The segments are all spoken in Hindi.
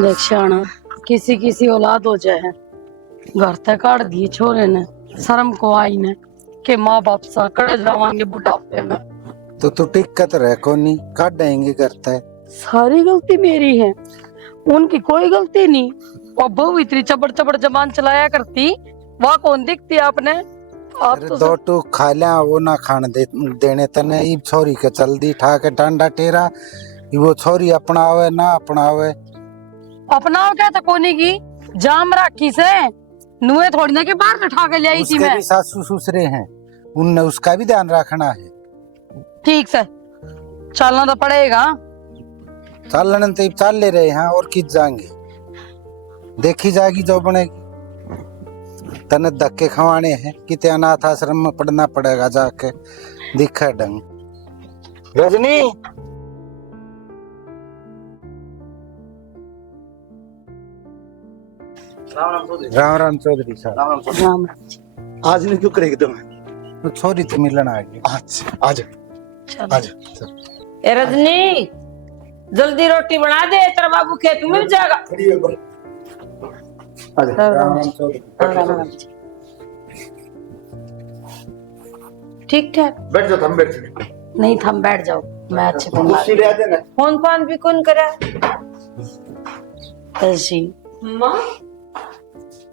देख शाना किसी किसी औलाद हो जाए घर तक काट दिए छोरे ने शर्म को आई ने के माँ बाप सा कड़ जावांगे बुढ़ापे में। तो तू टिकट रह कोनी काट देंगे करता है। सारी गलती मेरी है, उनकी कोई गलती नहीं। और बहू इतनी चबड़ चबड़ जबान चलाया करती, वहाँ कौन दिखती आपने? आप अरे तो दो टू खा लिया वो ना खाने देने तने ई छोरी के चल दी ठा के डांडा टेरा वो छोरी अपनावे ना अपनावे। अपनाओ क्या था कोनी की जाम राखी से नुए थोड़ी ना के बाहर से उठा के ले आई थी उसके मैं। भी सासू ससुरे हैं, उनने उसका भी ध्यान रखना है। ठीक से चलना तो पड़ेगा। चलन तो चल ले रहे हैं और किस जाएंगे, देखी जाएगी जो बनेगी। तने धक्के खवाने हैं कितने अनाथ आश्रम में पढ़ना पड़ेगा जाके दिखा ढंग। रजनी राम राम चौधरी साहब। राम आज ने क्यों करे एकदम? तो छोरी तो मिलन आ गई। अच्छा आजा चलो। आजा ए रजनी जल्दी रोटी बना दे, तेरा बाबू खेत में भी जाएगा। खड़ी है बन। आजा राम राम चौधरी। ठीक ठाक। बैठ जाओ, हम बैठ जाओ। नहीं थम बैठ जाओ, मैं अच्छे बना कुर्सी ले आ देना। फोन फान भी कौन करा? ऐसी माँ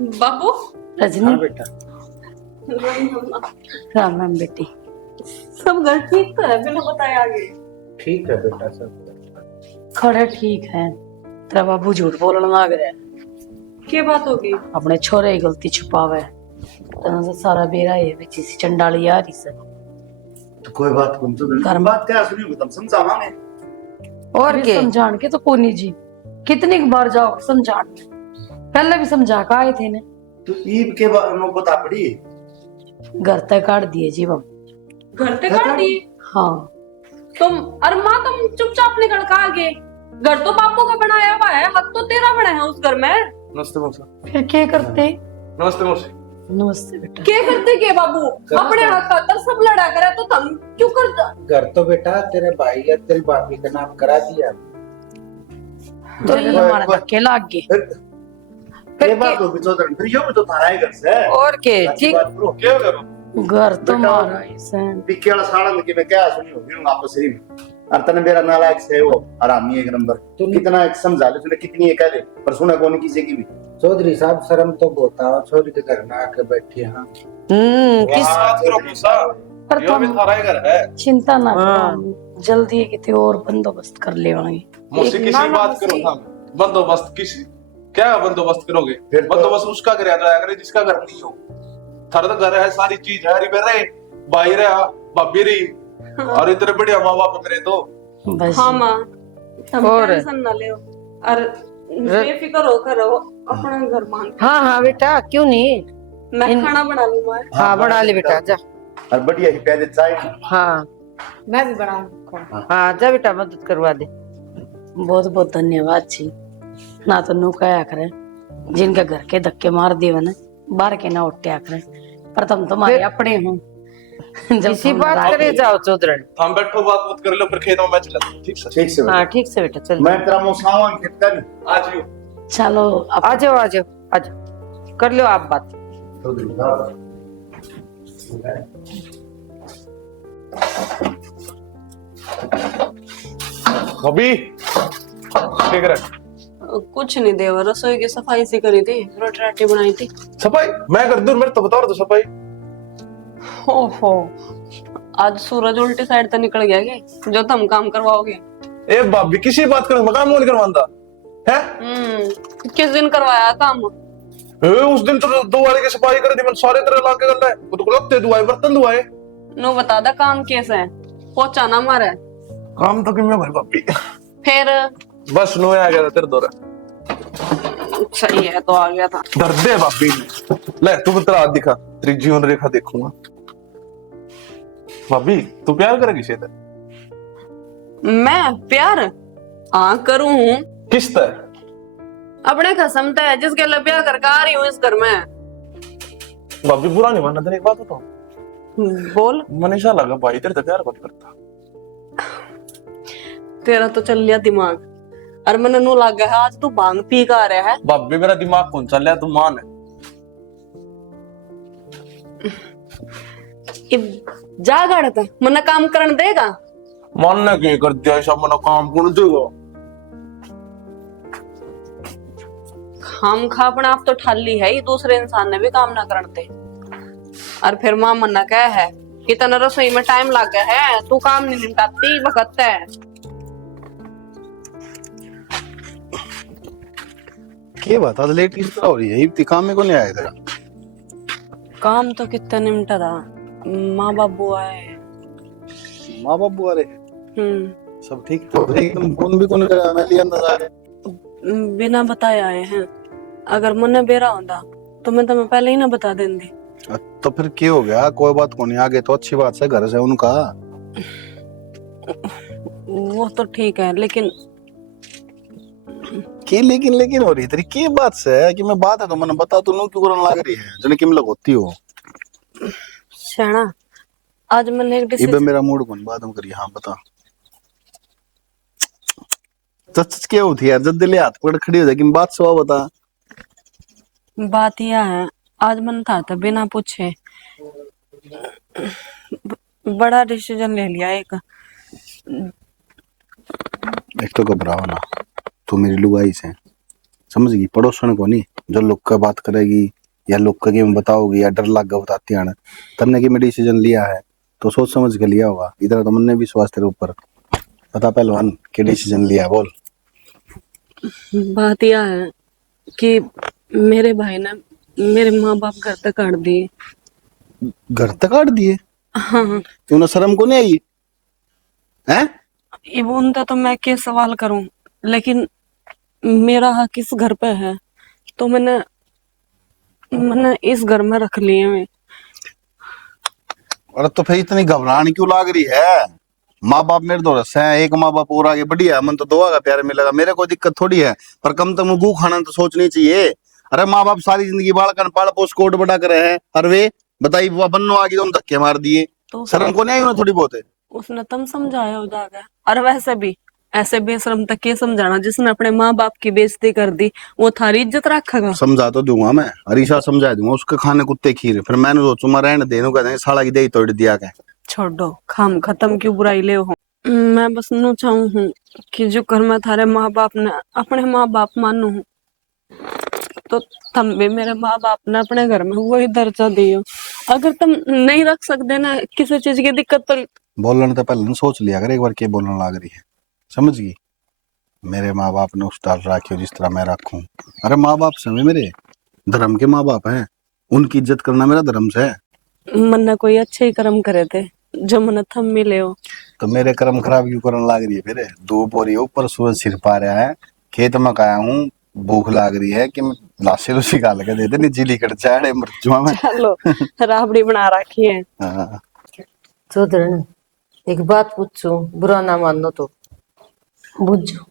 बाबू रजनी। हाँ बेटा। राम राम बेटी। सब घर ठीक तो है बिना बताए आगे? ठीक है बेटा सब खड़े ठीक है। तेरा बाबू झूठ बोलने लग रहा है, क्या बात होगी? अपने छोरे की गलती छुपावे तना से सारा बेरा ये बेची सी चंडाली आ रही से। तो कोई बात कौन तो कर्म। बात क्या सुनी तुम समझावांगे। और अभी क्या? समझान के तो कोनी जी कितनी बार जाओ समझान, पहले भी समझा के आए थे ने। तो ईद के बाद नो बता पड़ी। घर तक काट दिए जी हम। घर पे काट दिए? हाँ तुम अरे माँ तुम चुपचाप निकल के आगे। घर तो बापू का बनाया हुआ है, हक तो तेरा बना है उस घर में। नमस्ते मौसी। फिर क्या करते? नमस्ते मौसी। नमस्ते बेटा। क्या करते के बाबू? अपने हक खातर सब लड़ा करे तो तुम क्यों कर? घर तो बेटा तेरे भाई या तेरी भाभी का नाम करा दिया। तो ये हमारा धक्के लाग गए। ये बात होगी चौधरी, फिर ये भी तो थारा है घर से। और क्या? अच्छी ठीक। बात करो। क्या करो? घर तो बेटा, हमारा इसे पिक्के वाला साड़ा में मैं क्या सुनी होगी आपस में। और तने मेरा नालायक से वो हरामी एक नंबर। तो कितना एक समझा ले तूने, कितनी ये कह दे पर सुना कौन किसी की भी। चौधरी साहब शर्म तो बहुत आओ, छोरी के घर में आके बैठी हाँ। किस बात करो मौसा, पर यो भी तुम थारा ही घर है। चिंता ना हाँ। करो, जल्दी किसी और बंदोबस्त कर लेवांगे। मौसी किसी ना, बात मौसी। करो हम बंदोबस्त किसी क्या बंदोबस्त करोगे? फिर तो- बंदोबस्त उसका कर जाया करे जिसका घर नहीं हो। थारा तो घर है, सारी चीज है, रिबे रे भाई रे भाभी री और इतने बढ़िया माँ बाप मेरे तो। बस हाँ माँ तुम और? टेंशन ना ले और बेफिक्र होकर रहो, अपना घर मान। हाँ हाँ बेटा क्यों नहीं। मैं खाना बना लूँ माँ। हाँ बना ले बेटा जा। और बढ़िया ही पहले चाय। हाँ मैं भी बनाऊँ। हाँ जा बेटा मदद करवा दे। बहुत बहुत धन्यवाद जी। ना तो नु कया करे जिनके घर के धक्के मार दिए ना बाहर के ना उठ्या करे, पर तुम तुम्हारे फिर- अपने हो। जब किसी तुम बात नाराज करे हो- जाओ चौधरी। हम बैठो बात मत कर लो, फिर खेतों में चला ठीक से। ठीक से हाँ ठीक से बेटा चल मैं तेरा मुसावा खेतका नहीं। आज यू चलो अब आ जाओ आ जाओ आ जाओ कर लो आप बात। भाभी क्या कर कुछ नहीं देवा, रसोई की सफाई सी करी थी, रोटी राटी बनाई थी। सफाई मैं कर दूं, मेरे तो बताओ तो सफाई। ओहो आज सूरज उल्टी साइड तक निकल गया के जो तुम काम करवाओगे। ए भाभी किसी बात कर मकान मोल करवांदा है। किस दिन करवाया काम? उस दिन तो दो वाले की सफाई कर दी मैंने सारे तरह ला के कर ले, वो तो लगते दुआए बर्तन दुआए। नो बता दा काम कैसे है, पोचा ना मारे काम तो किम्या भाई भाभी फिर। बस नो आ गया था तेरे दौरा। सही है तो आ गया था। दर्द है भाभी ले तू भी तेरा हाथ दिखा, तेरी जीवन रेखा देखूंगा। भाभी तू प्यार करेगी शायद? मैं प्यार हाँ करूँ हूँ, किस तरह? अपने कसम है जिसके लिए प्यार करके आ रही हूँ इस घर में। भाभी बुरा नहीं मानना, तेरी एक बात बताओ, बोल। मनीषा लगा भाई तेरे तो प्यार बहुत करता। तेरा तो चल लिया दिमाग, और मैंने नू लग गया है आज तू भांग पी का आ रहा है। भाभी मेरा दिमाग कौन चल रहा है, तू मान। जा गड़त मना काम करन देगा। मानने के कर दिया ऐसा, मना काम कौन देगा। हम खा अपने आप तो ठाली है ही, दूसरे इंसान ने भी काम ना करते। और फिर मां मना क्या है कि तना रसोई में टाइम लग गया है, तू काम नहीं निपटाती वक्त है। क्या बात आज लेट किस तरह हो रही है, इतनी काम में को नहीं आया तेरा। काम तो कितना निपटा था, माँ बाबू आए। माँ बाबू आ रहे सब ठीक तो एकदम फोन भी कौन करा, मैं लिया अंदाजा है। बिना बताए आए हैं। अगर मने बेरा होता तो मैं तुम्हें पहले ही ना बता देंदी। तो फिर क्या हो गया, कोई बात को नहीं, आगे तो अच्छी बात है, घर से उनका। वो तो ठीक है लेकिन की लेकिन हो रही तेरी की बात से है कि मैं बात है तो मैंने बता, तू क्यों करने लग रही है जने किम लगोती हो। शहना आज मैंने एक इबे डिसीजन। मेरा मूड कौन बात हम करी, हाँ बता। सच क्या होती है यार, जब दिले हाथ पकड़ खड़ी हो जाए, कि बात सुहा बता। बात यह है आज मन था बिना पूछे बड़ा डिसीजन ले लिया एक। एक तो घबराओ ना, तू मेरी लुगाई से समझ गई, पड़ोसन को नहीं जो लोग का बात करेगी या लोग का गेम बताओगी या डर लग गया बताती आने। तमने की मैं डिसीजन लिया है तो सोच समझ के लिया होगा, इधर तो मन ने भी विश्वास तेरे ऊपर। बता पहलवान के डिसीजन लिया है, बोल। बात यह है कि मेरे भाई ने मेरे माँ बाप घर तक काट दिए। घर तक काट दिए? हाँ तूने शर्म को नहीं आई हैं? अब उनका तो मैं क्या सवाल करूं, लेकिन मेरा हक इस घर पे है तो मैंने मैंने इस घर में रख लिए मैं। अरे तो फिर इतनी घबराहट क्यों लाग रही है? माँ बाप मेरे दो रस है, एक माँ बाप और आगे बढ़िया, मन तो दुआ का प्यार मिलेगा, मेरे कोई दिक्कत थोड़ी है, पर कम से कम गू खाना तो सोचनी चाहिए। अरे माँ बाप सारी जिंदगी बालकन पाल पोस कोट बड़ा करे हैं, और वे बताई वो बन्नो आगे तो धक्के मार दिए, तो शर्म को नहीं आई उन्हें थोड़ी बहुत है? उसने तम समझाया हो जाएगा। और वैसे भी ऐसे बेशरम तक के समझाना जिसने अपने माँ बाप की बेइज्जती कर दी, वो थारी इज्जत रखेगा। समझा तो दूंगा मैं, हरीशा समझा दूंगा, उसके खाने कुत्ते खीर, फिर मैंने सोचू मैं रहने देने कहते साला की दही तोड़ दिया के। छोड़ो खाम खत्म क्यों बुराई ले हो। मैं बस नू चाहूँ हूँ कि जो कर मैं थारे माँ बाप ने अपने माँ बाप मानू हूँ, तो तुम भी मेरे माँ बाप ने अपने घर में वही दर्जा दियो। अगर तुम नहीं रख सकते ना किसी चीज की दिक्कत तो बोलने तो पहले सोच लिया अगर एक बार क्या बोलने लग रही है, समझ गई? मेरे माँ बाप ने उस तरह रखे जिस तरह मैं रखूं। अरे माँ बाप से मेरे धर्म के माँ बाप हैं, उनकी इज्जत करना मेरा धर्म से है। मन कोई अच्छे ही कर्म करे थे जो मन थम मिले हो। तो मेरे कर्म खराब क्यों करने लग रही है? फिर धूप हो रही है, ऊपर सूरज सिर पा रहा है, खेत में आया हूँ, भूख लाग रही है कि लाशी लूसी गाल के दे दे, नहीं जिली कट चाहे मर जुआ में। चलो राबड़ी बना रखी है। हाँ। चौधरी एक बात पूछूं, बुरा ना मानो तो। बुझो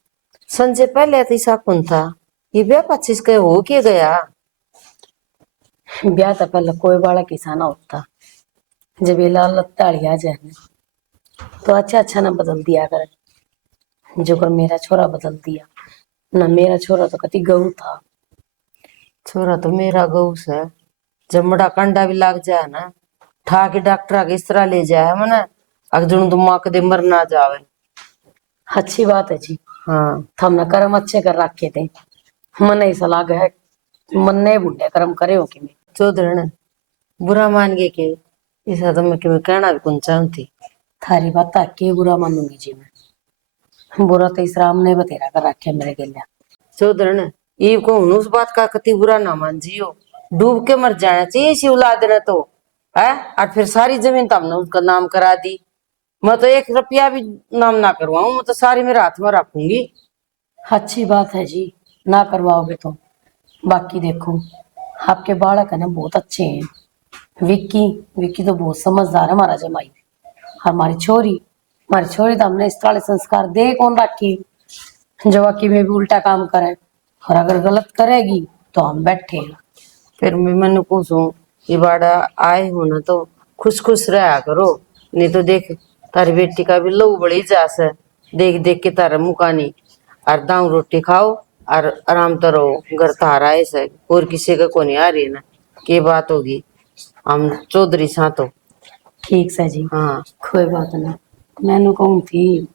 संजय पहले तो ऐसा कौन था, ये ब्याह पच्चीस के हो के गया? ब्याह तो पहले कोई बड़ा किसान होता, जब ये लाल लत्ताड़िया जाए तो अच्छा ना बदल दिया करे, जो कर मेरा छोरा बदल दिया ना। मेरा छोरा तो कति गऊ था। छोरा तो मेरा गऊ से जब मड़ा कंडा भी लग जाए ना, ठा के डॉक्टर के इस तरह ले जाए मने अगजन तुम माँ कदे मर ना जावे। अच्छी बात है जी, हाँ हमने कर्म अच्छे कर रखे थे। मन ऐसा लाग है मन ने बुढ़े कर्म करे हो कि चौधरी बुरा मान गए के ऐसा तो मैं कि कहना भी कौन चाहती। थारी बात के बुरा मानूंगी जी मैं, बुरा तो इस राम ने बतेरा कर रखे मेरे गल्या। चौधरी ये कौन उस बात का कति बुरा ना मान जियो, डूब के मर जाना चाहिए इसी औलाद ने तो है। और फिर सारी जमीन तो हमने उसका नाम करा दी, मैं तो 1 रुपया भी नाम ना करवाऊं, मैं तो सारी मेरे हाथ में रखूंगी। अच्छी बात है जी, ना करवाओगे तो। बाकी देखो आपके बालक है ना बहुत अच्छे हैं। विक्की विक्की तो बहुत समझदार है हमारा जमाई। हमारी छोरी तो हमने इस तरह संस्कार दे कौन रखी जो वाकई में भी उल्टा काम करे, और अगर गलत करेगी तो हम बैठे। फिर मैंने पूछूं ये बाड़ा आए हो ना तो खुश खुश रहा करो, नहीं तो देख तारी बेटी का भी लहू बड़ी जास है, देख देख के तारा मुका नहीं। और दाऊ रोटी खाओ और आराम तो रहो। घर तारा है सर, और किसी का को नहीं आ रही ना, की बात होगी हम चौधरी सा तो। ठीक से जी, हाँ कोई बात ना। मैंने कहूँ थी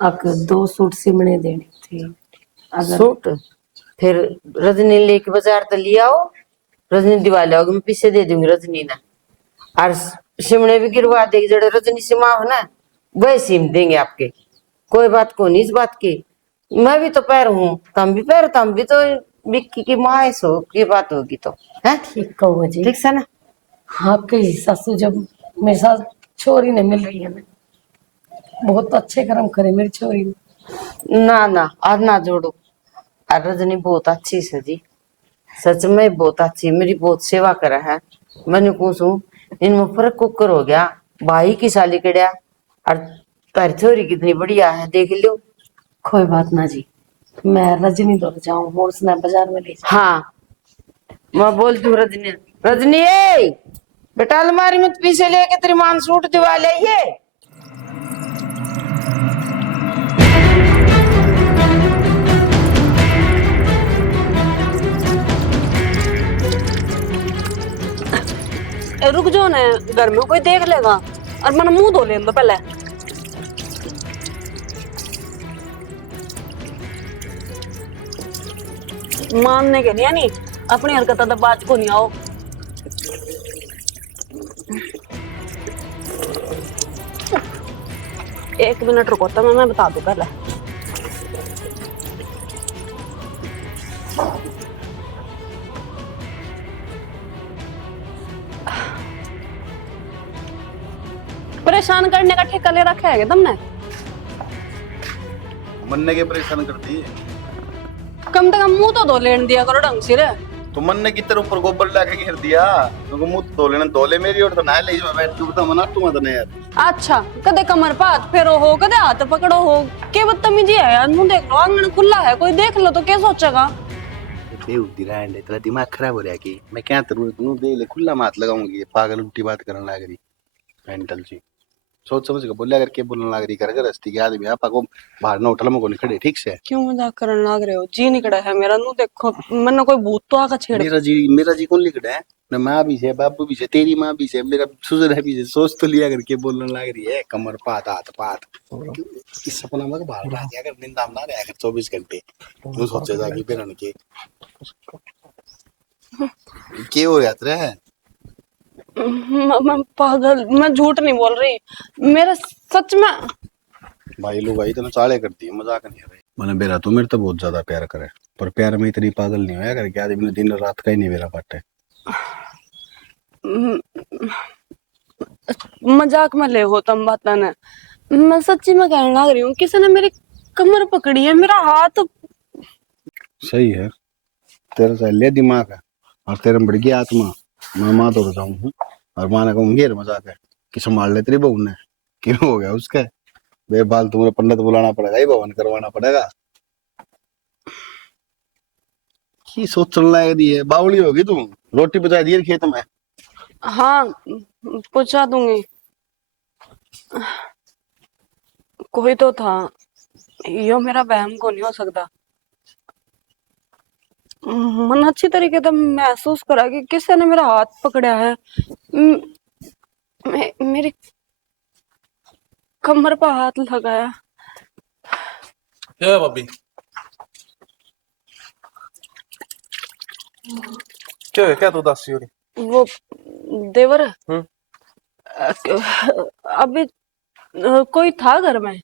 अक 2 सूट सिमने देने थे अगर। सूट फिर रजनी लेके बाजार तो ले आओ, रजनी दिवाली आओगी मैं पीछे दे दूंगी रजनी ना। और सिमने भी गिरवा देगी, जड़े रजनी सिमा हो ना वही सिम देंगे आपके। कोई बात को नहीं इस बात की, मैं भी तो पैर हूँ, तुम भी पैर, तुम भी तो बिक्की की माँ है, सो की बात होगी तो है। ठीक कहो जी। ठीक से ना। आपके सासू जब मेरे साथ छोरी नहीं मिल रही है ना, बहुत अच्छे कर्म करे मेरी छोरी ने। ना ना आज ना जोड़ो। और रजनी बहुत अच्छी से जी, सच में बहुत अच्छी, मेरी बहुत सेवा करा है। मैंने पूछू इनमें फर्क कुकर हो गया, भाई की साली कड़िया और तारी छोरी कितनी बढ़िया है देख लो। कोई बात ना जी, मैं रजनी दौड़ जाऊं और उसने बाजार में ले जाऊं। हाँ मैं बोलती हूँ रजनी, रजनी ए बेटा अलमारी में पीछे लेके तेरी मान सूट दिवा ले ये। रुक जाओ ना, घर में कोई देख लेगा और मन मुंह धो लेने दो पहले। मानने के नहीं यानी अपनी हरकत तो बात को नहीं आओ। एक मिनट रुको तो मैं बता दूं पहले। परेशान करने का ठेका ले रखा है क्या तुमने? मन्ने के परेशान करती है। कम से कम मुंह तो धो लेने दिया करो ढंग से रे। तो मन्ने की तेरे ऊपर गोबर लाके घेर दिया, तो मुंह धो लेना, धो ले मेरी और तो नहा ले इसमें बैठ के, बता मना तू मत नहीं यार। अच्छा कदे कमर पे हाथ फेरो हो, कदे हाथ पकड़ो हो, के बदतमीजी है यार। मुंह देख लो, आंगन खुला है, कोई देख लो तो क्या सोचेगा? बेहुदी रहने तेरा दिमाग खराब हो रहा है कि मैं क्या करूं, तू दे ले खुला मात लगाऊंगी, पागल उल्टी बात करने लग रही मेंटल सी। सोच समझ के बोले, अगर के बोलने लग रही कर रस्ती के आदमी आप को बाहर ना होटल में को नहीं खड़े ठीक से। क्यों मजाक करने लग रहे हो? जी निकड़ा है मेरा। नु देखो मैंने कोई भूत तो आका छेड़। मेरा जी कौन लिखड़ा है ना, माँ भी से बाबू भी से तेरी माँ भी से मेरा सुजर है भी से, सोच तो लिया करके बोलने लग रही है कमर पात हाथ पात। इस सपना में बाहर रह गया अगर निंदा ना रहा कर 24 घंटे तू सोचेगा कि बेरन के हो जाता है। मैं पागल, मैं झूठ नहीं बोल रही, मेरा सच में। भाई लोग भाई तो चाले करती है, मजाक नहीं है भाई। मैंने बेरा तो मेरे तो बहुत ज्यादा प्यार करे, पर प्यार में इतनी पागल नहीं होया कर, क्या दिन दिन रात का ही नहीं मेरा पाटे। मजाक में ले हो तुम बात ना, मैं सच्ची में कहने लग रही हूँ। किसी ने मेरी कमर पकड़ी है, मेरा हाथ। सही है, तेरा सही ले दिमाग है और तेरे में बढ़ गई आत्मा। मैं माँ तो जाऊँ और माँ ने कहूँगी मजाक है कि संभाल ले तेरी बहू ने, क्यों हो गया उसका बेबाल, तुम्हें पंडित बुलाना पड़ेगा, ये भवन करवाना पड़ेगा। की सोचने लग रही है, बावली होगी तुम। रोटी बचा दी खेत में। हाँ पूछा दूंगी। कोई तो था, यो मेरा वहम को नहीं हो सकता। मन अच्छी तरीके से महसूस करा कि किसी ने मेरा हाथ पकड़ा है, मेरी कमर पर हाथ लगाया। क्या है भाभी? क्या है, क्या तू दासी हो रही? वो देवर अभी कोई था घर में।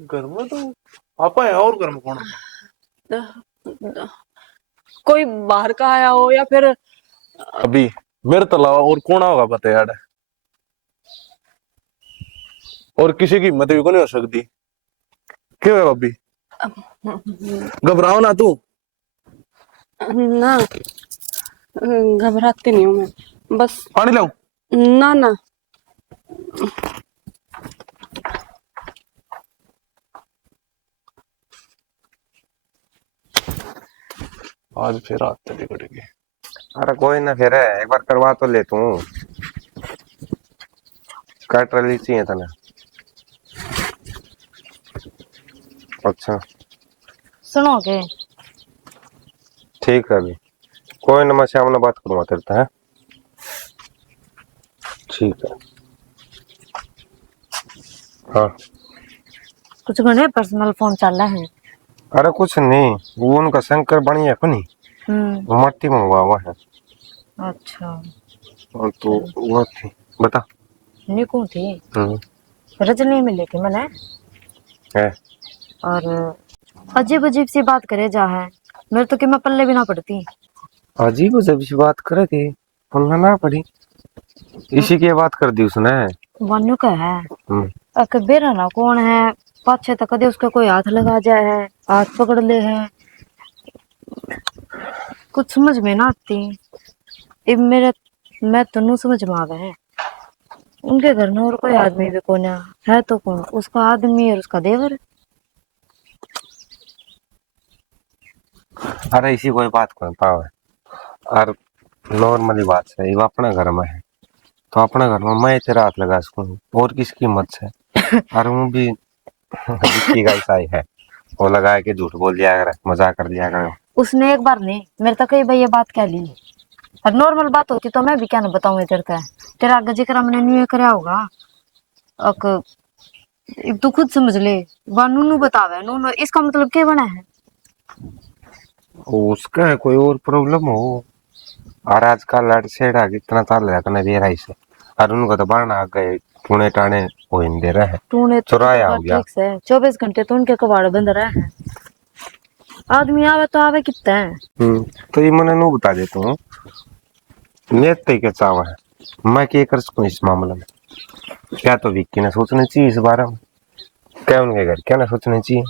घर में तो पापा है, और घर में कौन है? कोई बाहर का आया हो या फिर। अभी मेरे तो अलावा और कौन होगा पता यार, और किसी की हिम्मत भी को नहीं हो सकती। क्यों है भाभी? घबराओ ना तू। ना घबराती नहीं हूँ मैं, बस। पानी लाऊं? ना ना आज फिर आते बिगड़ गए। अरे कोई ना, फिर एक बार करवा तो ले तू। क्या ट्रॉली चाहिए तने? अच्छा अच्छा सुनो के ठीक है अभी कोई ना, मैं शाम में बात करूंगा तेरे से, हैं? ठीक है। हाँ कुछ घने पर्सनल फोन चल रहा है। अरे कुछ नहीं, वो उनका शंकर बढ़िया को नहीं, वो मट्टी मंगवा हुआ है। अच्छा और तो वो थी, बता। निकू थी हम्म, रजनी मिले थे मैंने, है और अजीब अजीब सी बात करे जा है, मेरे तो कि मैं पल्ले भी ना पड़ती। अजीब अजीब सी बात करे थी, पढ़ना ना पड़ी, इसी की बात कर दी उसने। वानू का है हम्म, बेरा ना कौन है, पाछे तक कदे उसका कोई हाथ लगा जाए है, हाथ पकड़ ले है, कुछ समझ में ना आती। अब मेरे मैं तो नहीं समझ में आवे है, उनके घर में और कोई आदमी भी कौन है तो कौन उसका आदमी और उसका देवर। अरे इसी कोई बात को पावे, और नॉर्मली बात है, ये अपने घर में है तो अपने घर में मैं तेरा हाथ लगा सकूं और किसकी हिम्मत से। और वो भी विक्की का ऐसा ही है, वो लगा के झूठ बोल दिया कर, मजाक कर लिया कर। उसने एक बार नहीं मेरे तक कई बार ये बात कह ली, और नॉर्मल बात होती तो मैं भी क्या ना बताऊं तेरे को, तेरा आगे जिक्र मैंने न्यू कराया होगा। अक अब तू खुद समझ ले, वानू नु बतावे नु इसका मतलब क्या बना है। उसका है कोई और प्रॉब्लम हो, और आजकल लड़ सेड़ा कितना चाल रहा था बेरा से, और उनको तो बढ़ना आ गए पुणे टाणे वो इन दे रहे हैं, तूने तो चुराया हो गया। ठीक से 24 घंटे तो उनके कबाड़ बंद रहे हैं, आदमी आवे तो आवे कितना है। तो ये मैंने नू बता देता हूँ, नेते के चावा है, मैं क्या कर सकूं इस मामले में। क्या तो विक्की ने सोचना चाहिए इस बारे में, क्या उनके घर क्या ना सोचना चाहिए।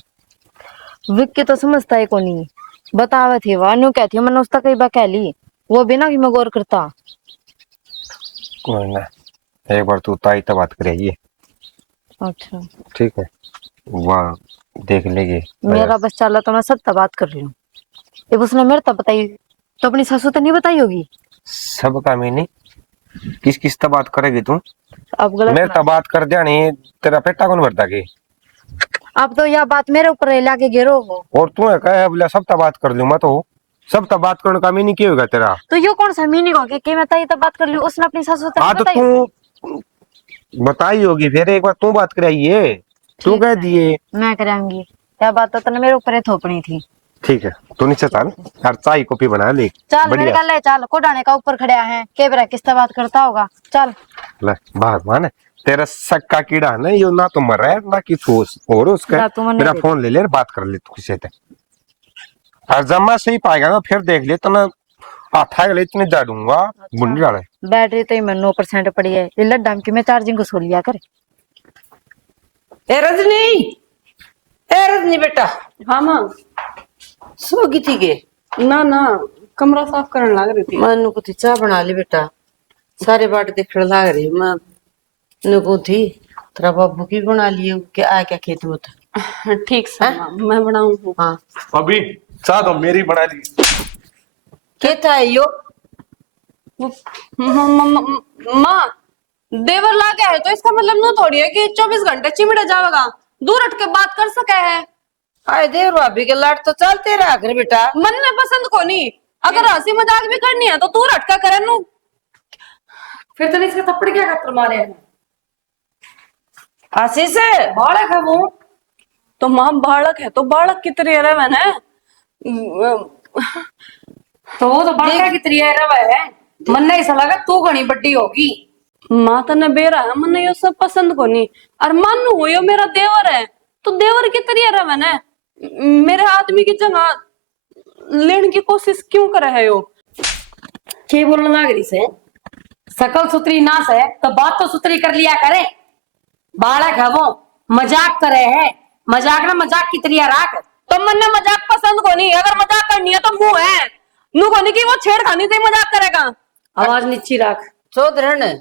विक्की तो समझता है को नहीं, बतावे थी वानू क्या थी मैंने उसका कई बार कह ली, वो बिना कि मैं गौर करता। कोई ना, एक बार तू ताई तो बात करेगी, अच्छा ठीक है, वहाँ देख लेगी। मेरा बस चला तो मैं सब बात कर रही हूँ, जब उसने मेरे तब बताई तो अपनी सासू तो नहीं बताई होगी। सबका मीनिंग किस किस तब बात करेगी तू, अब गलत मेरे ना, तब बात कर दिया नहीं, तेरा पेटा कौन भरता की। अब तो यह बात मेरे ऊपर लाके गिरो हो। और तू है कहे बोले सब तब बात कर लूं मैं, तो सब तब बात करने का मीनिंग क्या होगा तेरा। तो ये कौन सा मीनिंग हो गया कि मैं ताई तब बात कर ली, उसने अपनी सासू तक हाँ तो बताई होगी। तू बताई होगी, फिर एक बार तू बात कराइए, तू ठीक कह है, दिए। मैं कराऊंगी, यह बात तो तने मेरे ऊपर ही थोपनी थी। ठीक है तू नीचे चल, यार चाय कॉफी बना ले चल मेरे बढ़िया। कल ले चल, कोडाने का ऊपर खड़ा है के बरा किससे बात करता होगा, चल। ले भगवान, तेरा शक का कीड़ा है ना, ये ना तो मर रहा है ना कि ठोस और उसका ना, तू मरने मेरा दे। फोन ले ले और बात कर ले तू किसी से, और जब मैं सही पाएगा ना फिर देख ले तो ना आठा गले इतने जाडूंगा बुंडी डाले। बैटरी तो ही 9% पड़ी है, ये लड्डा की मैं चार्जिंग को सो लिया कर। ए रजनी बेटा, हाँ माँ। सो गई थी के? ना ना, कमरा साफ करने लग रही थी। मनु को थी चाह बना ली बेटा, सारे बाट देखने लग रही मैं नुको थी, तेरा बाबू की बना लिए के आ क्या खेत में था। ठीक से माँ, मैं बनाऊँ। हाँ अभी चाह तो मेरी बना दी। के था यो? माँ देवर ला के है तो इसका मतलब ना थोड़ी है कि 24 घंटे चिमड़ा जाएगा, दूर हट के बात कर सके है। आए देवर भाभी के लाट तो चलते रहा कर बेटा। मन में पसंद को नहीं, अगर हंसी मजाक भी करनी है तो दूर हट के करे नू। फिर तो इसके थप्पड़ क्या खातर मारे हैं? आशीष बालक है वो। तो माँ बालक है तो बालक की तरह रहे मैंने। तो वो तो बालक की तरह रवा है, मन नहीं ऐसा लगा तू घनी बड्डी होगी। माँ तने बेरा है, मन ये सब पसंद को नहीं, और मानू हो यो मेरा देवर है तो देवर की तरह रहे मैंने, मेरे आदमी की जगह लेने की कोशिश क्यों करे है यो। के बोलने लग रही से, सकल सुतरी नाश है तो बात तो सुतरी कर लिया करे। बालक है वो, मजाक करे है, मजाक ना मजाक की तरह राख। तो मन ने मजाक पसंद को नहीं, अगर मजाक करनी है तो मुंह है नू को नहीं कि वो छेड़खानी से मजाक करेगा। आवाज नीची रख। चौधरण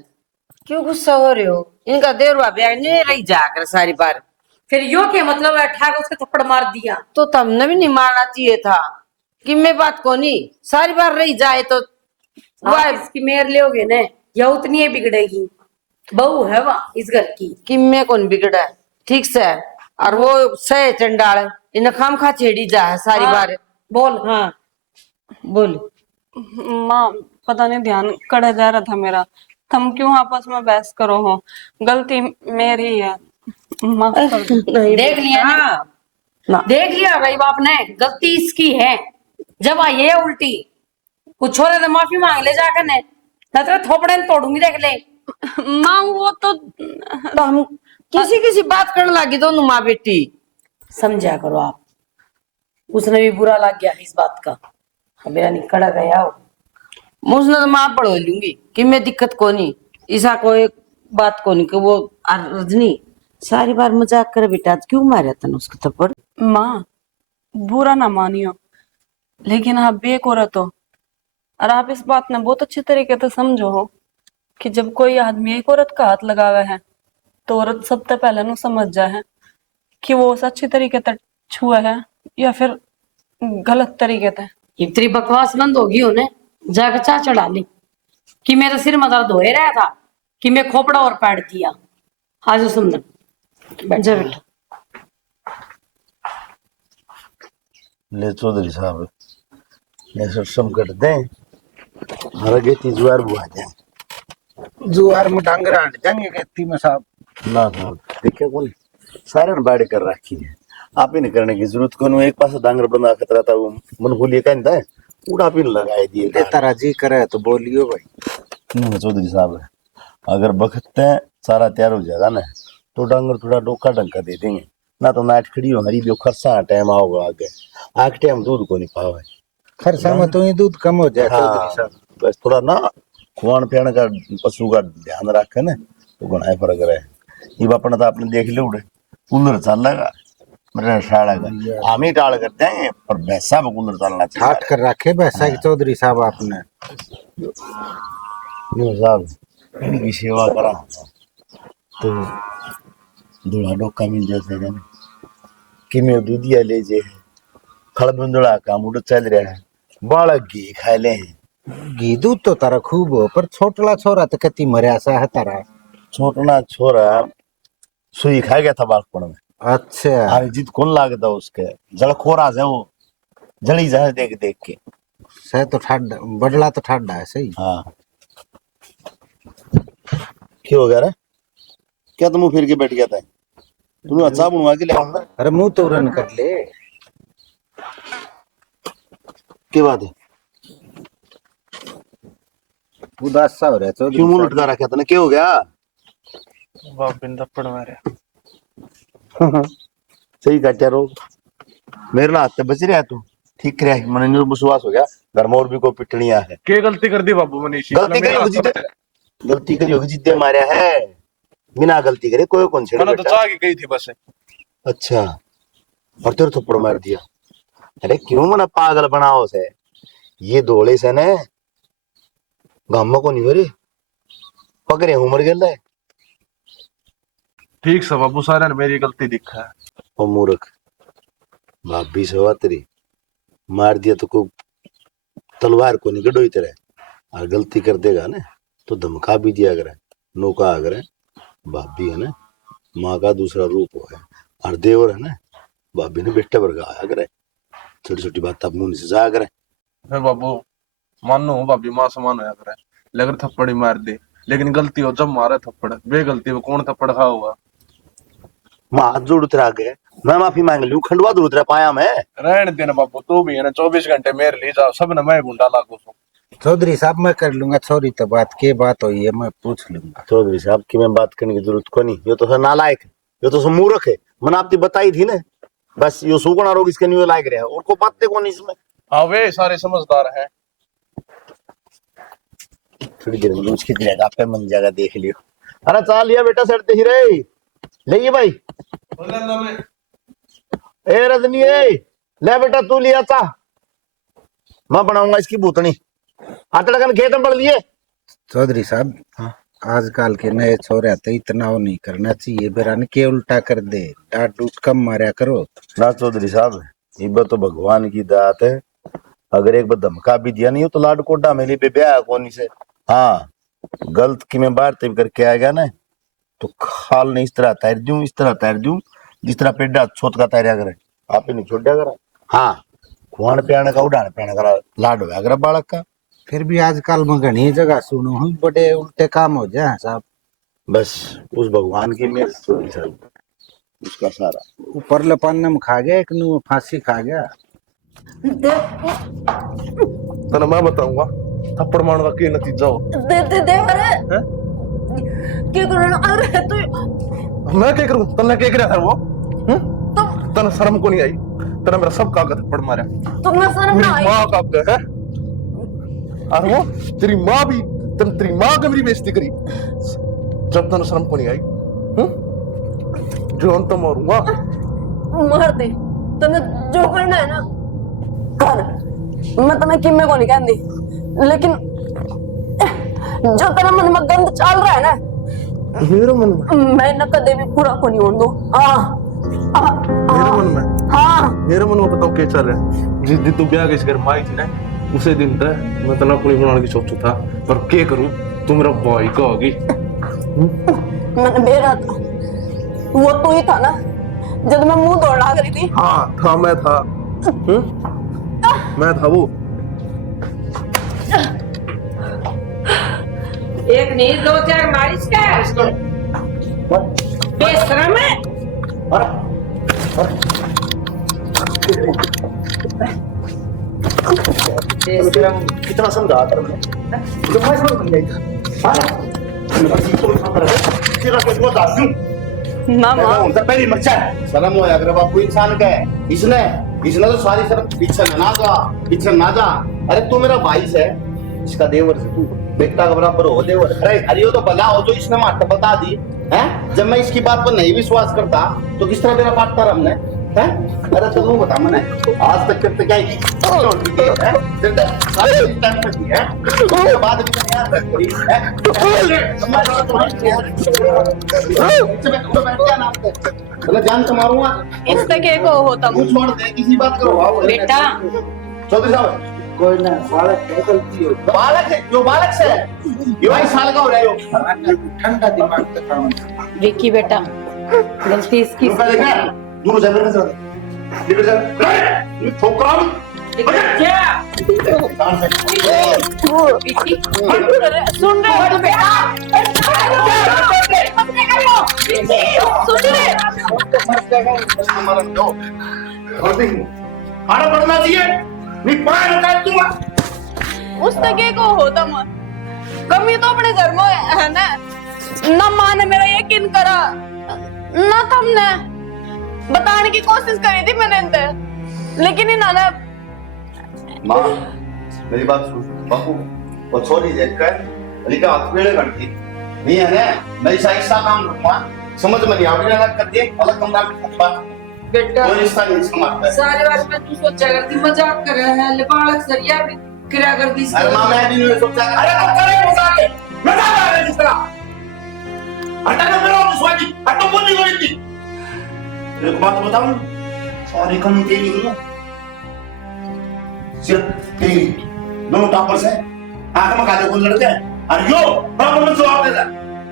क्यों गुस्सा हो रहे हो? इनका देवर भाभी नहीं रही जाकर सारी बार, फिर यो क्या मतलब है, ठाक उसके थप्पड़ मार दिया। तो तुमने भी नहीं मारना चाहिए था कि मैं बात को नहीं सारी बार रही जाए तो आप इसकी मेयर लोगे ने, या उतनी ही बिगड़ेगी। बहू है वह इस घर की। कि मैं कौन बिगड़ा है? ठीक से, और वो सह चंडाल इन खाम खा छेड़ी जा है सारी हाँ, बार। बोल। हाँ बोल। माँ पता नहीं ध्यान कड़ा जा रहा था मेरा। तुम क्यों आपस में बहस करो हो? गलती मेरी है, माफ कर दो। नहीं देख लिया ना? ना देख लिया भाई बाप ने, गलती इसकी है। जब आई है उल्टी, कुछ हो रहा तो माफी मांग ले जाकर ने, न तो थोपड़े में तोड़ूंगी, देख ले। माँ वो तो तो हम किसी किसी बात करने लगी दोनों माँ बेटी। समझा करो आप, उसने भी बुरा लग गया इस बात का। अब मेरा निकड़ा गया हो। मुझने तो माँ पढ़ो लूंगी कि मैं दिक्कत को नहीं, ऐसा कोई बात को नहीं कि वो रजनी सारी बार मजाक करे बेटा, आज क्यों मारा तने उसके थप्पड़? माँ बुरा ना मानियो, लेकिन आप बेक औरत हो और आप इस बात ने बहुत अच्छी तरीके से समझो हो कि जब कोई आदमी एक औरत का हाथ लगावा है तो औरत सबसे पहले नु समझ जा है कि वो उस अच्छी तरीके से छुआ है या फिर गलत तरीके से। इतनी बकवास बंद होगी उन्हें, जाकर चाह चढ़ा ली कि मेरा सिर में दर्द हो ही रहा था कि मैं खोपड़ा और पैर दिया। आज सुंदर जा बेटा। ले चौधरी साहब ले सत्संग कर दे हर गेती जुआर बुआ जाए जुआर में डांगर हट जाएंगे खेती में साहब। ना साहब देखे कौन सारे ने बाड़ी कर रखी है। आप ही नहीं करने की जरूरत को एक पास डांगर बना खतरा था वो मन भूलिए कहता है उड़ा भी लगाए दिए। तारा जी करे तो बोलियो भाई। नहीं चौधरी साहब अगर बखत सारा तैयार हो जाएगा ना तो डांगर थोड़ा डोका डंका दे देंगे, ना तो नाट खड़ी हो हरी भी खरसा टाइम आओगा आगे आग टाइम दूध को नहीं पावे। खरसा में तो ये दूध कम हो जाए हाँ चौधरी साहब। बस थोड़ा ना खुआन पियान का पशु का ध्यान रखे ना तो घना फर्क रहे। ये अपना तो आपने देख लो उड़े कूलर चल लगा मेरा शाड़ा का हम ही टाल करते हैं पर भैंसा में कूलर चलना चाहिए। ठाट कर रखे वैसा की चौधरी साहब आपने। यो साहब इनकी सेवा करा तो दूल्हा डोका मिल जाते हैं कि मैं दूधिया ले जे खड़ बुंदड़ा का मुड़ चल रहा है बालक घी खा ले घी दूध तो तारा खूब हो पर छोटला छोरा तो कति मरिया सा है तारा। छोटना छोरा सुई खा गया था बालपन में। अच्छा हारी जीत कौन लागता उसके जड़ खोरा है वो जड़ी जाए देख देख के से तो ठाडा बदला तो ठाडा है सही। हाँ क्यों हो गया रे क्या तुम फिर के बैठ गया था तुम अच्छा बनवा के ले आऊंगा। अरे मुंह तो रन कर ले क्या बात है उदास सा हो रहा है चौधरी क्यों मुंह साहब। लटका रखा था क्या हो गया? बाप बिन थप्पड़ मारे। सही काटा रो मेरे ना हाथ बच रहा तू ठीक रहा मन ने विश्वास हो गया घर में और भी कोई पिटनिया है। क्या गलती कर दी बाबू मनीष? गलती करी होगी जिद्दे गलती करी होगी जिद्दे मारे है बिना गलती करे कोई कौन छेड़े मैंने तो चाह के गई थी बस। अच्छा और तेरे थप्पड़ मार दिया। अरे क्यों मना पागल बनाओ से ये दौड़े से ने गामा को नहीं हो रे पकड़े उमर गया है। ठीक से बाबू सारा ने मेरी गलती दिखा है। ओ मूर्ख भाभी सवा तेरी मार दिया तो को तलवार को नहीं गडोई तेरे और गलती कर देगा ना तो धमका भी दिया करे नौका अगर भाभी है ना माँ का दूसरा रूप हो है और देवर है ना भाभी ने बेटा वर्ग आया करे छोटी छोटी बात आप मुंह से जाया करे। मैं बाबू मानो भाभी माँ समान होया करे लेकिन थप्पड़ ही मार दे लेकिन गलती हो जब मारे थप्पड़ वे गलती में कौन थप्पड़ खा होगा? माँ हाथ जोड़ उतरा गए मैं माफी मांग लू खंडवा दूर उतरा पाया मैं रहने देना बाबू तू भी है ना 24 घंटे मेरे लिए जाओ सब ने मैं गुंडा लागू सो। चौधरी साहब मैं कर लूंगा छोरी तो बात के बात हुई है मैं पूछ लूंगा। चौधरी साहब की मैं बात करने की जरूरत को नहीं ये तो सर नालायक है ये तो सब मूर्ख है मैंने आपकी बताई थी ना बस ये सूखना रोग इसके नहीं लायक रहे और को बातें कौन इसमें। हाँ वे सारे समझदार हैं। थोड़ी देर में उसकी जगह पे मन जगह देख लियो। अरे चाल लिया बेटा सड़ते ही रे ले भाई ए रजनी ए ले बेटा तू लिया चा मैं बनाऊंगा इसकी भूतनी आटे लगन खेत में पड़ लिए। चौधरी साहब आजकल के नए छोरे तो इतना वो नहीं करना चाहिए बेरान के उल्टा कर दे डांट डूट कम मारा करो ना चौधरी साहब ये बात तो भगवान की दात है अगर एक बार धमका भी दिया नहीं हो तो लाड कोटा मेली पे ब्याह कोनी से। हाँ गलत की मैं बार तब करके आ गया ना तो खाल ने इस तरह तैर दूं जिस तरह पेड़ा छोट का तैरिया करे आप नहीं छोड़ दिया करा। हाँ खुआन पियाने का उड़ान पियाने का लाड होया करा बालक का। फिर भी आजकल में घनी जगह सुनो हम बड़े उल्टे काम हो जाए साहब। बस उस भगवान की मेहर से होगी सब, उसका सारा। ऊपर लपान में खा गया, एक नु फांसी खा गया। तना मैं बताऊंगा थप्पड़ मारने का क्या नतीजा हो। दे दे दे अरे क्या करना अरे तू मैं क्या करूं, तन्ने क्या किया था वो? तना शर्म को नहीं आई? तना मेरा सब कागज थप्पड़ मारा, तुम्हें शर्म ना आई? माँ का है और वो तेरी माँ भी, तेरी माँ का मेरी बेइज्जती करी जब तने शर्म को नहीं आई। जो अंत मारूंगा। मार दे तने जो करना है ना कर, मैं तुम्हें किम्मे को नहीं कहती, लेकिन जो तेरा मन में गंद चल रहा है ना मेरे मन में, मैं न कदे भी पूरा को नहीं होने दो। मेरे मन में, हाँ मेरे मन में बताओ क्या चल रहा है। जिस दिन तू ब्याह के इस घर में आई थी ना, उसे दिन तक मैं तना अपनी बनाने की सोचू था, पर क्या करूं, तू मेरा भाई का होगी। मैंने बेरा था, वो तू ही था ना जब मैं मुंह तोड़ लगा रही थी। हाँ था, मैं था। मैं था वो। एक नहीं दो चार मारिश का बेशरम है। बेशरम कितना समझा था मैं, तो मैं समझ नहीं था। तेरा कुछ बता दूं मामा उनसे पहली मच्छा शर्म हो अगर बापू इंसान का है। इसने तो सारी शर्म पीछे ना जा। अरे तू मेरा भाई है, इसका देवर से तू बेटा का बराबर हो देवर। अरे हरियो तो भला हो जो इसने मारता बता दी है। जब मैं इसकी बात पर नहीं विश्वास करता तो किस तरह मेरा पाटता हमने है। अरे तो तू बता मैंने आज तक करते क्या है बाद में जान से मारूंगा। इस तक को होता तू छोड़ दे, किसी बात करो बेटा चौधरी साहब। कोई ना, बालक है, गलती हो। बालक है, जो बालक से ये भाई साल का हो रहा है। ठंडा दिमाग का काम। विक्की बेटा गलती इसकी रुपए देखे दूर जा मेरे साथ इधर जा ठोकरा क्या सुन रहे हो बेटा, सुन रहे खाना पड़ना चाहिए नहीं पढ़ाई निकाल दूंगा। उस तक को होता मत कमी तो अपने घर में है ना माँ ने मेरा यकीन करा ना, तुमने बताने की कोशिश करी थी मैंने इनसे, लेकिन इन्होंने। माँ मेरी बात सुन बापू, वो छोरी देखकर अली का हाथ पेड़े घंटी नहीं है ना। मैं ऐसा काम करूंगा समझ में नहीं आती, अलग कर दिए अलग कमरा में छुपा बेटा कोई रिश्ता नहीं समझता। सारे बात में तू सोचा करती मजाक कर रहा है, बालक सरिया भी किया करती। अरे माँ मैं भी नहीं सोचा। अरे तो करे मजाक है, मजाक आ रहा है जिस तरह हटा ना मेरा विश्वासी हटो बोल नहीं होती। एक बात बताऊं, सारी कमी तेरी नहीं है, सिर्फ तेरी। दोनों टॉपर्स हैं, आंख में काले कौन लड़ते हैं और यो बराबर में जवाब देता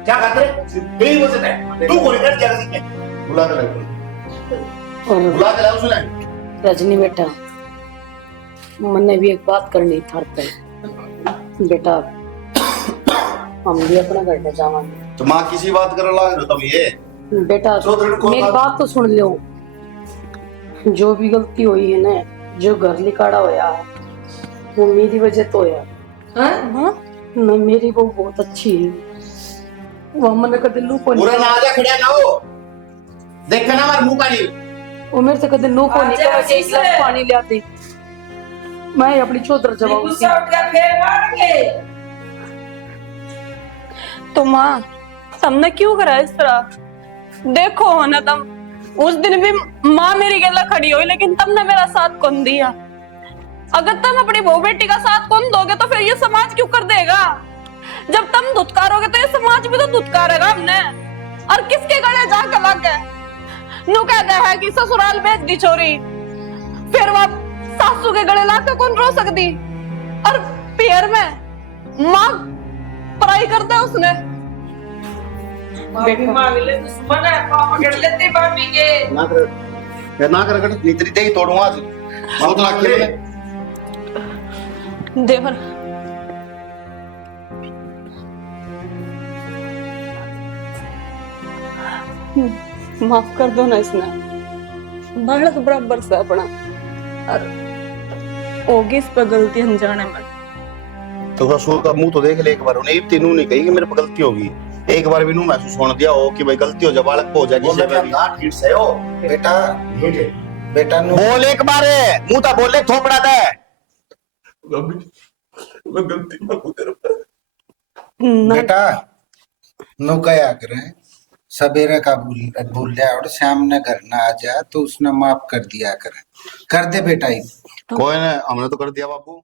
क्या खाते हैं, सिर्फ तेरी वजह है। तू कोई कर क्या कर सकते बुला के लाओ, बुला के लाओ। सुने रजनी बेटा, मैंने भी एक बात करनी थर पे बेटा, हम भी अपना घर में जावांगे। तो माँ किसी बात कर लग रहा तुम ये बेटा मेरी बात तो सुन लो, जो भी गलती हुई है ना, जो घर लिकाड़ा होया है वो मेरी वजह तो होया। ना मेरी बहू बहुत अच्छी है, वो हमने कदे लू को पूरा ना आजा खड़ा ना हो, देखना ना मार मुंह का नहीं। वो मेरे से कदे लू को नहीं कर के एक गिलास पानी ले आती, मैं अपनी चौधर जवाब तो माँ तुमने क्यों करा इस तरह? देखो हो ना तुम, उस दिन भी माँ मेरी गला खड़ी हुई लेकिन तुमने मेरा साथ कौन दिया। अगर तुम अपनी बहू बेटी का साथ कौन दोगे तो फिर ये समाज क्यों कर देगा? जब तुम धुतकारोगे तो ये समाज भी तो धुतकारेगा हमने। और किसके गले जाकर लग गए नू कहता है कि ससुराल भेज दी छोरी, फिर वह सासू के गले लाकर कौन रो सकती? और पियर में माँ पढ़ाई करता है उसने। माफी मांग ले, दुश्मन है, पकड़ लेते भाभी के। ना कर या ना कर नितरी दे ही तोड़ूंगा आज बहुत राखी मैंने देवर माफ कर दो ना इसने बालक बराबर से अपना और होगी इस पर गलती अनजाने में। तो ससुर का मुंह तो देख ले एक बार उन्हें तीनों नहीं कही कि मेरे पे गलती होगी एक बार भी नू महसूस होने दिया हो कि भाई गलती हो जाए बालक को हो जाएगी से भी बेटा बेटा नु बोल एक बार मुंह ता बोले थोपड़ा दे ना बेटा नु कया करे सवेरे का भूल जाए और शाम ने घर ना आ जाए तो उसने माफ कर दिया करे कर दे बेटा ही कोई ने हमने तो कर दिया बाबू